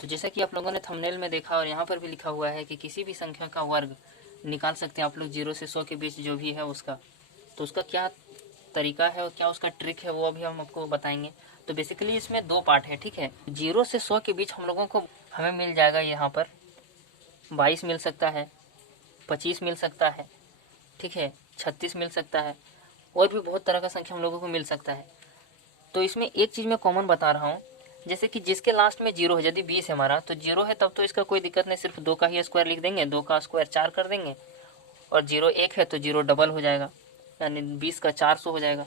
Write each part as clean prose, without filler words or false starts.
तो जैसा कि आप लोगों ने थंबनेल में देखा और यहाँ पर भी लिखा हुआ है कि किसी भी संख्या का वर्ग निकाल सकते हैं आप लोग 0 से 100 के बीच जो भी है उसका। तो उसका क्या तरीका है और क्या उसका ट्रिक है वो अभी हम आपको बताएंगे। तो बेसिकली इसमें दो पार्ट है, ठीक है। 0 से 100 के बीच हम लोगों को हमें मिल जाएगा यहाँ पर 22 मिल सकता है, 25 मिल सकता है, ठीक है, 36 मिल सकता है, और भी बहुत तरह का संख्या हम लोगों को मिल सकता है। तो इसमें एक चीज़ मैं कॉमन बता रहा हूँ, जैसे कि जिसके लास्ट में 0 है, यदि 20 है हमारा तो 0 है तब तो इसका कोई दिक्कत नहीं, सिर्फ 2 का ही स्क्वायर लिख देंगे, 2 का स्क्वायर 4 कर देंगे, और 0 1 है तो 0 डबल हो जाएगा, यानी 20 का 400 हो जाएगा,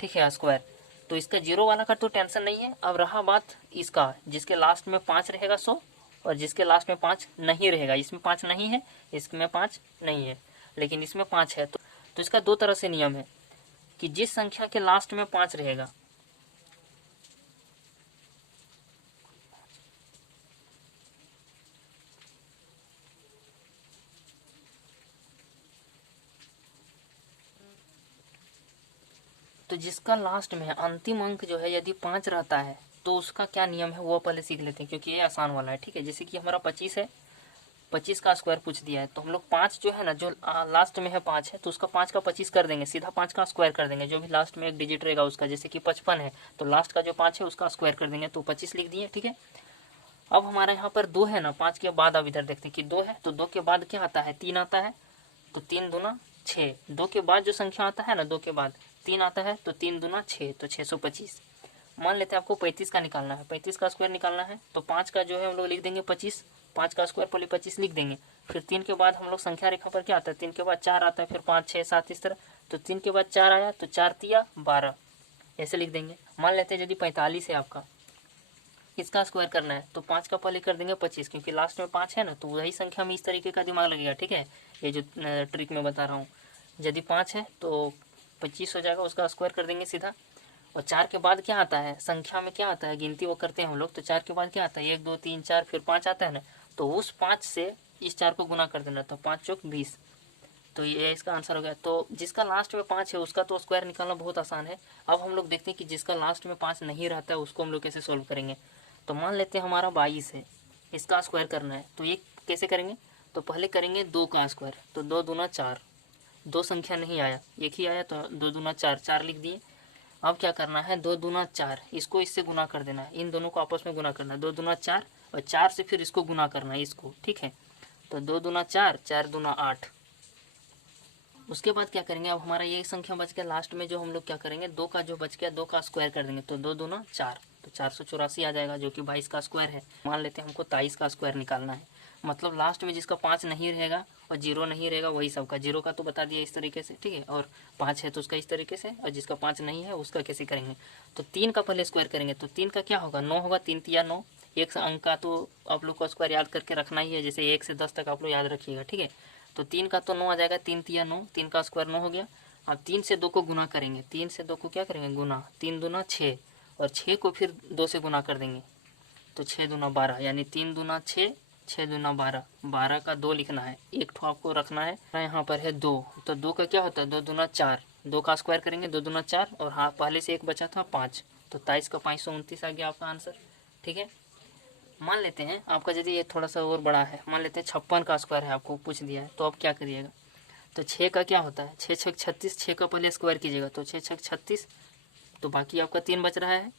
ठीक है, स्क्वायर। तो इसका 0 वाला का तो टेंशन नहीं है। अब रहा बात इसका, जिसके लास्ट में 5 रहेगा 100, और जिसके लास्ट में 5 नहीं रहेगा, इसमें 5 नहीं है, इसमें 5 नहीं है, लेकिन इसमें 5 है। तो इसका दो तरह से नियम है कि जिस संख्या के लास्ट में 5 रहेगा, तो जिसका लास्ट में अंतिम अंक जो है यदि 5 रहता है तो उसका क्या नियम है वो पहले सीख लेते हैं, क्योंकि ये आसान वाला है, ठीक है। जैसे कि हमारा 25 है, 25 का स्क्वायर पूछ दिया है, तो हम लोग 5 जो है ना, जो लास्ट में है 5 है, तो उसका 5 का 25 कर देंगे, सीधा 5 का स्क्वायर कर देंगे, जो भी लास्ट में एक डिजिट रहेगा उसका। जैसे कि 55 है तो लास्ट का जो 5 है उसका स्क्वायर कर देंगे, तो 25 लिख दिए, ठीक है। अब हमारे यहाँ पर 2 है ना, 5 के बाद अब इधर देखते हैं कि 2 है, तो 2 के बाद क्या आता है, 3 आता है, तो 3 दूना 6। 2 के बाद जो संख्या आता है ना, 2 के बाद 3 आता है, तो 3 दूना 6, तो 625। मान लेते हैं आपको 35 का निकालना है, 35 का स्क्वायर निकालना है, तो 5 का जो है हम लोग लिख देंगे 25, 5 का स्क्वायर पहले 25 लिख देंगे। फिर 3 के बाद हम लोग संख्या रेखा पर क्या आता है, 3 के बाद 4 आता है, फिर 5 6 7 इस तरह। तो 3 के बाद 4 आया तो 4 तिया 12, ऐसे लिख देंगे। मान लेते हैं यदि 45 है आपका, इसका स्क्वायर करना है, तो 5 का पहले कर देंगे 25, क्योंकि लास्ट में 5 है ना, तो वही संख्या में इस तरीके का दिमाग लगेगा, ठीक है। ये जो ट्रिक मैं बता रहा हूँ, यदि 5 है तो 25 हो जाएगा, उसका स्क्वायर कर देंगे सीधा। और 4 के बाद क्या आता है, संख्या में क्या आता है, गिनती वो करते हैं हम लोग, तो 4 के बाद क्या आता है, 1 2 3 4, फिर 5 आता है ना, तो उस 5 से इस 4 को गुना कर देना, तो 5 चौक 20। तो ये इसका आंसर हो गया। तो जिसका लास्ट में 5 है उसका तो स्क्वायर निकालना बहुत आसान है। अब हम लोग देखते हैं कि जिसका लास्ट में 5 नहीं रहता है उसको हम लोग कैसे सोल्व करेंगे। तो मान लेते हैं हमारा 22 है, इसका स्क्वायर करना है, तो ये कैसे करेंगे, तो पहले करेंगे 2 का स्क्वायर, तो 2 दूना 4, दो संख्या नहीं आया, एक ही आया, तो 2 दूना 4, 4 लिख दिए। अब क्या करना है, 2 दूना 4, इसको इससे गुना कर देना है, इन दोनों को आपस में गुना करना है, 2 दूना 4, और 4 से फिर इसको गुना करना है इसको, ठीक है। तो 2 दूना 4, 4 दूना 8। उसके बाद क्या करेंगे, अब हमारा ये संख्या बच गया, लास्ट में जो हम लोग क्या करेंगे, 2 का जो बच गया 2 का स्क्वायर कर देंगे, तो 2 दूना 4, तो 484 आ जाएगा, जो कि 22 का स्क्वायर है। मान लेते हैं हमको 23 का स्क्वायर निकालना है, मतलब लास्ट में जिसका 5 नहीं रहेगा और 0 नहीं रहेगा वही सबका। 0 का तो बता दिया इस तरीके से, ठीक है, और 5 है तो उसका इस तरीके से, और जिसका 5 नहीं है उसका कैसे करेंगे, तो 3 का पहले स्क्वायर करेंगे, तो 3 का क्या होगा, 9 होगा, 3 तिया 9। एक अंक का तो आप लोग को स्क्वायर याद करके रखना ही है, जैसे 1 से 10 तक आप लोग याद रखिएगा, ठीक है। तो 3 का तो 9 आ जाएगा, 3 तिया 9, 3 का स्क्वायर 9 हो गया। अब 3 से 2 को गुना करेंगे, 3 से 2 को क्या करेंगे, गुना, 3 दूना 6, और 6 को फिर 2 से गुना कर देंगे, तो 6 दूना 12, यानी 3 दूना 6, 6 दूना 12, 12 का 2 लिखना है, एक ठो आपको रखना है, यहाँ पर है 2, तो 2 का क्या होता है, 2 दूना 4, 2 का स्क्वायर करेंगे, 2 दूना 4, और हाँ पहले से एक बचा था 5, तो 23 का 529 आ गया आपका आंसर, ठीक है। मान लेते हैं आपका यदि ये थोड़ा सा और बड़ा है, मान लेते हैं 56 का स्क्वायर है, आपको पूछ दिया है, तो आप क्या करिएगा, तो 6 का क्या होता है, 6 छक 36, 6 का पहले स्क्वायर कीजिएगा, तो 6 छक 36, तो बाकी आपका 3 बच रहा है।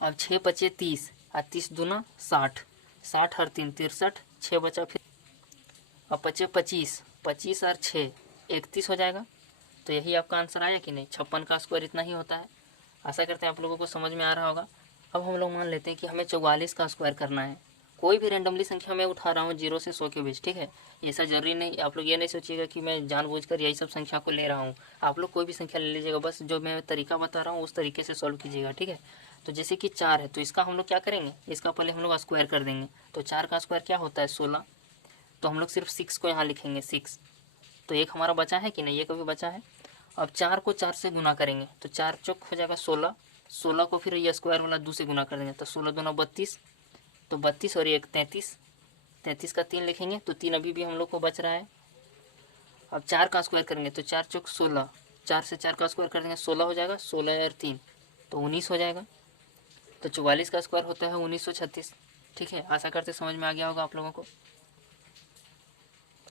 अब 6 बचे 30, और 30 दूना 60, 60 और 3 63, 6 बचा फिर, अब बचे 25, 25 और 6 31 हो जाएगा। तो यही आपका आंसर आया कि नहीं, 56 का स्क्वायर इतना ही होता है। आशा करते हैं आप लोगों को समझ में आ रहा होगा। अब हम लोग मान लेते हैं कि हमें 44 का स्क्वायर करना है, कोई भी रैंडमली संख्या मैं उठा रहा हूँ 0 से 100 के बीच, ठीक है। ऐसा जरूरी नहीं, आप लोग ये नहीं सोचिएगा कि मैं जानबूझकर यही सब संख्या को ले रहा हूँ, आप लोग कोई भी संख्या ले लीजिएगा, बस जो मैं तरीका बता रहा हूँ उस तरीके से सॉल्व कीजिएगा, ठीक है। तो जैसे कि 4 है, तो इसका हम लोग क्या करेंगे, इसका पहले हम लोग स्क्वायर कर देंगे, तो 4 का स्क्वायर क्या होता है 16, तो हम लोग सिर्फ 6 को यहाँ लिखेंगे 6, तो एक हमारा बचा है कि नहीं, एक अभी बचा है। अब 4 को 4 से गुना करेंगे, तो 4 चौक हो जाएगा 16, 16 को फिर ये स्क्वायर वाला 2 से गुना कर देंगे, तो 16 दूना 32, तो 32 और 1 33, 33 का 3 लिखेंगे, तो 3 अभी भी हम लोग को बच रहा है। अब 4 का स्क्वायर करेंगे, तो 4 चौक 16, 4 से 4 का स्क्वायर कर देंगे, 16 हो जाएगा, 16 और 3 तो 19 हो जाएगा। तो 44 का स्क्वायर होता है 1936, ठीक है, आशा करते समझ में आ गया होगा आप लोगों को।